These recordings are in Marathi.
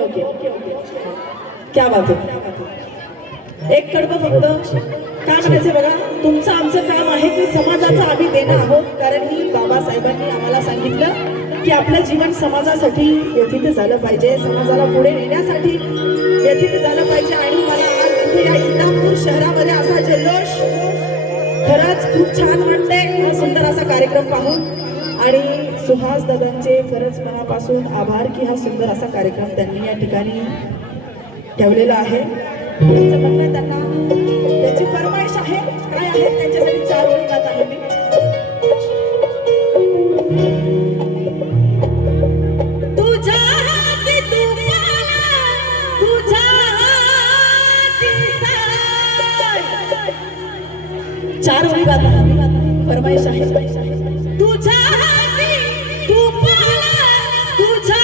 ओके ओके क्या बात आहे. एक कडवं फक्त काय म्हणायचं बघा, तुमचं आमचं काम आहे की समाजाचं आम्ही देणं आहोत. कारण ही बाबासाहेबांनी आम्हाला सांगितलं की आपलं जीवन समाजासाठी व्यतीत झालं पाहिजे, समाजाला पुढे नेण्यासाठी व्यतीत झालं पाहिजे. आणि मला आज इथे या इंदापूर शहरामध्ये असा जल्लोष खरंच खूप छान वाटते, हा सुंदर असा कार्यक्रम पाहून. आणि सुहास दादांचे खरंच मनापासून आभार की हा सुंदर असा कार्यक्रम त्यांनी या ठिकाणी ठेवलेला आहे. त्यांचं म्हणणं, त्यांना त्याची फरमाईश आहे, काय आहे त्यांच्यासाठी 4 ओळी गात आहे मी. तुझ्या हाती तुमाला, तुझ्या हाती साय. 4 ओळी गात आहे मी, फरमाईश आहे. तुझ्या हाती तुमाला, तुझ्या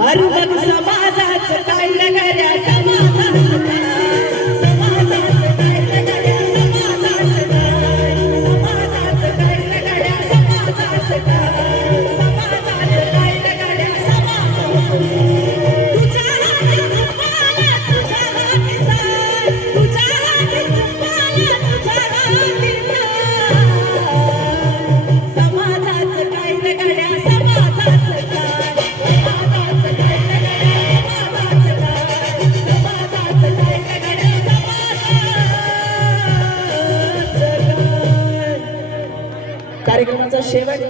अरे मग समाजाचं काय लगड्या, समाजाचं काय, समाजाचं काय लगड्या, समाजाचं काय, समाजाचं काय लगड्या, समाजाचं काय, समाजाचं काय लगड्या, समाजाचं. तुझ्या हाती तुमाला, तुझ्या हाती साय, तुझ्या हाती तुमाला, तुझ्या हाती साय. समाजाचं काय लगड्या, समाजाचं काय. कार्यक्रमाचा शेवट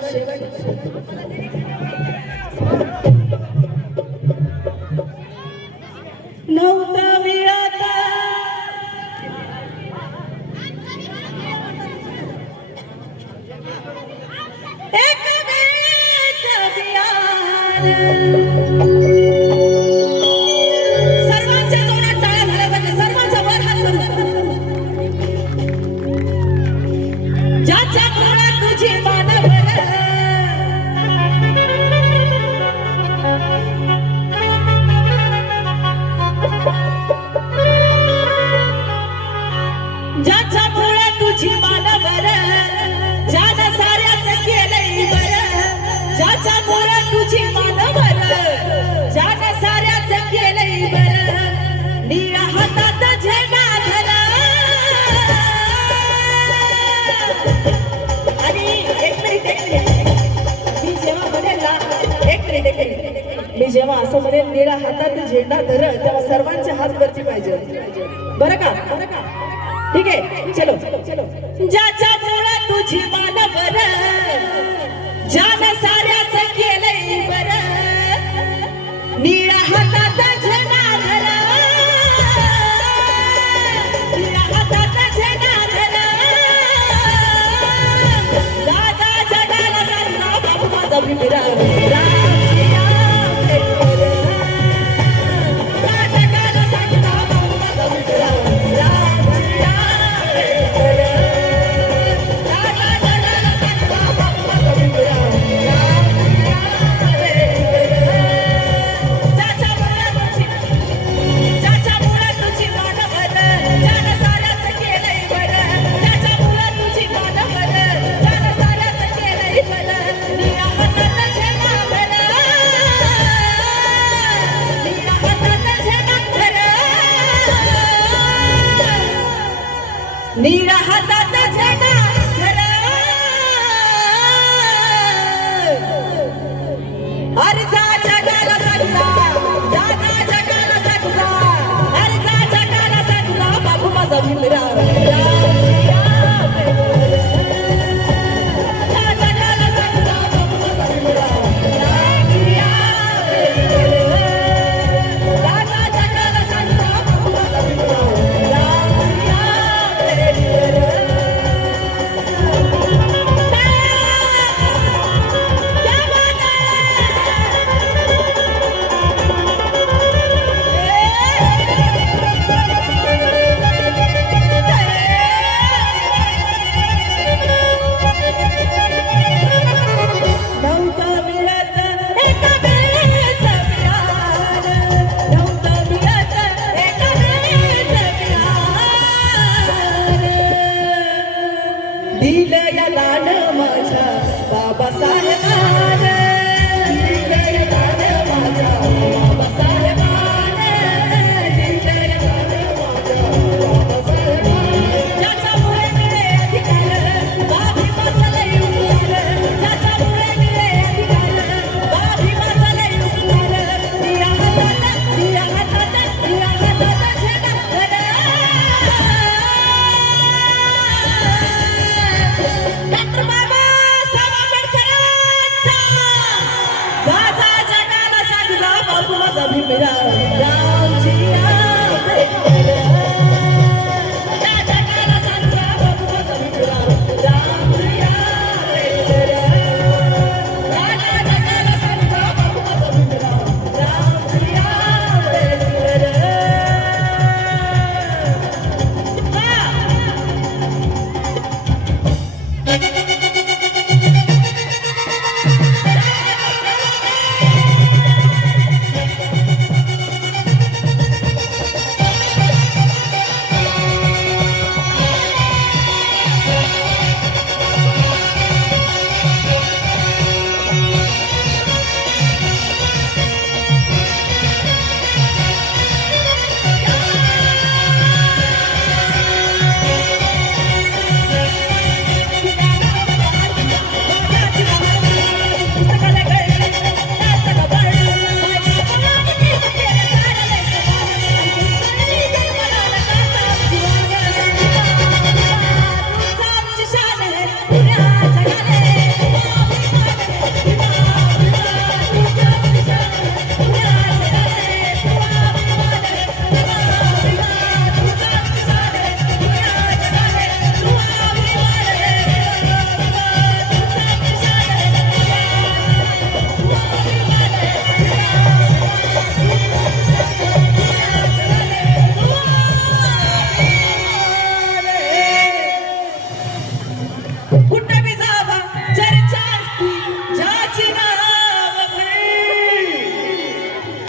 नव्हता मी आता एक वेळेचं बियाण. सर्वांच्या जोरात टाळ्या झाल्या पाहिजे, सर्वांचा वर हात करू. ज्याच्या मुळात तुझी मानवर, ज्याच्या मुळात तुझी मानवर, ज्यानं साऱ्याच केलंय बरं. ज्याच्या मुळात तुझी मानवर, ज्यानं साऱ्याच केलंय बरं. निळ्या हातात झेंडा धरा. मी जेव्हा असं म्हणेल निळ्या हातात झेंडा धर, तेव्हा सर्वांचे हात वरती पाहिजे, बरं का? ठीक आहे, चलो. ज्याच्या मुळात तुझी मानवर, ज्यानं साऱ्याच केलंय बरं. निळ्या हातात झेंडा धर, निळ्या हातात झेंडा धर. जा जा जगाला सांगा बाबू माझा बिबिरा. Yeah.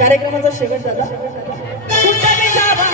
कार्यक्रमाचा शेवट दादा. कुठे बी जावा.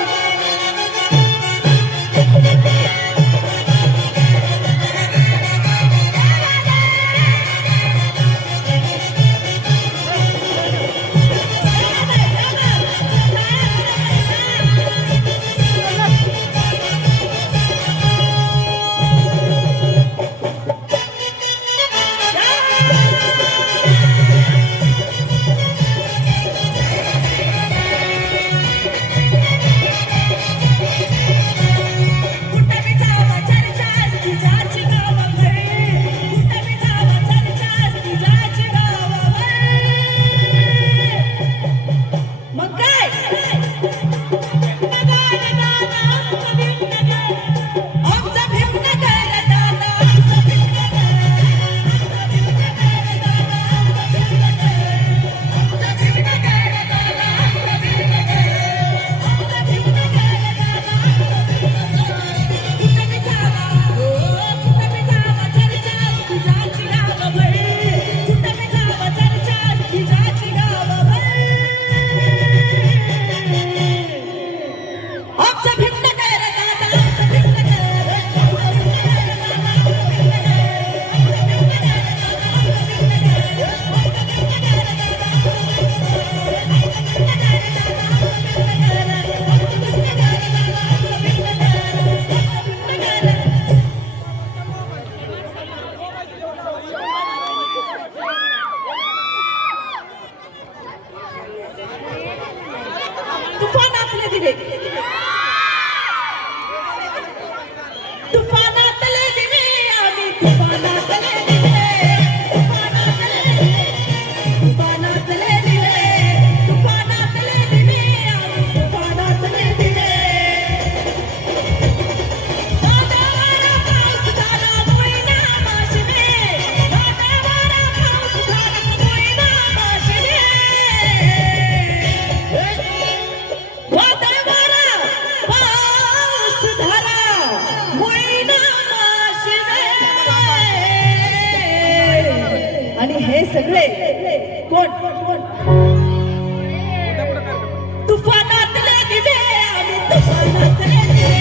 तुफानातले दिवे तुफानातले दिवे आम्ही तुफानातले दिवे तुफानातले दिवे तुफानातले दिवे आम्ही तुफानातले दिवे वादळाला पाऊस झाला मोईना माशिने वादळाला पाऊस झाला मोईना माशिने आणि हे सगळे कोण तुफानातले दिवे आम्ही तुफानातले दिवे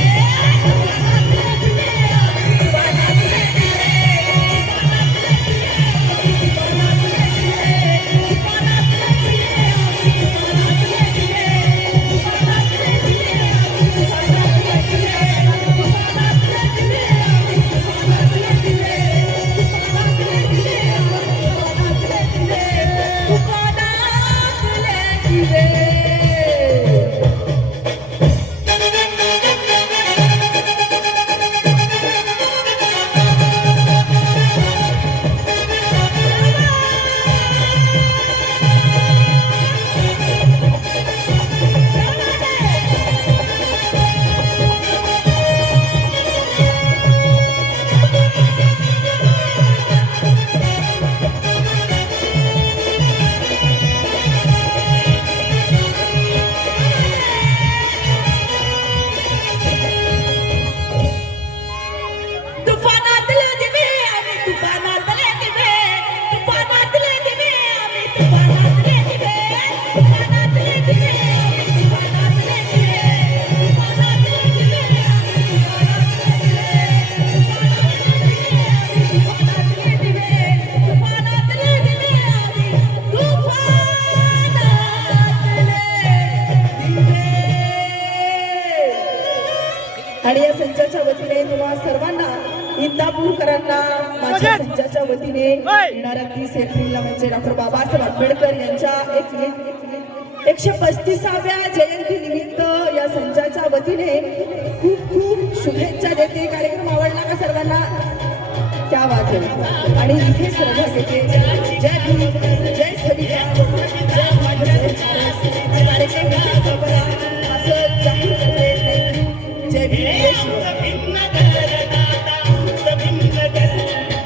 आणि या संचाच्या वतीने तुम्हा सर्वांना इंदापूरकरांना माझ्या संचाच्या वतीने येणाऱ्या 30 एप्रिलला म्हणजे डॉक्टर बाबासाहेब आंबेडकर यांच्या 135व्या जयंती निमित्त या संचाच्या वतीने खूप खूप शुभेच्छा देते. कार्यक्रम आवडला का सर्वांना? क्या बात आहे. आणि इथे सहभाग घेते जय भीम जय सविता जय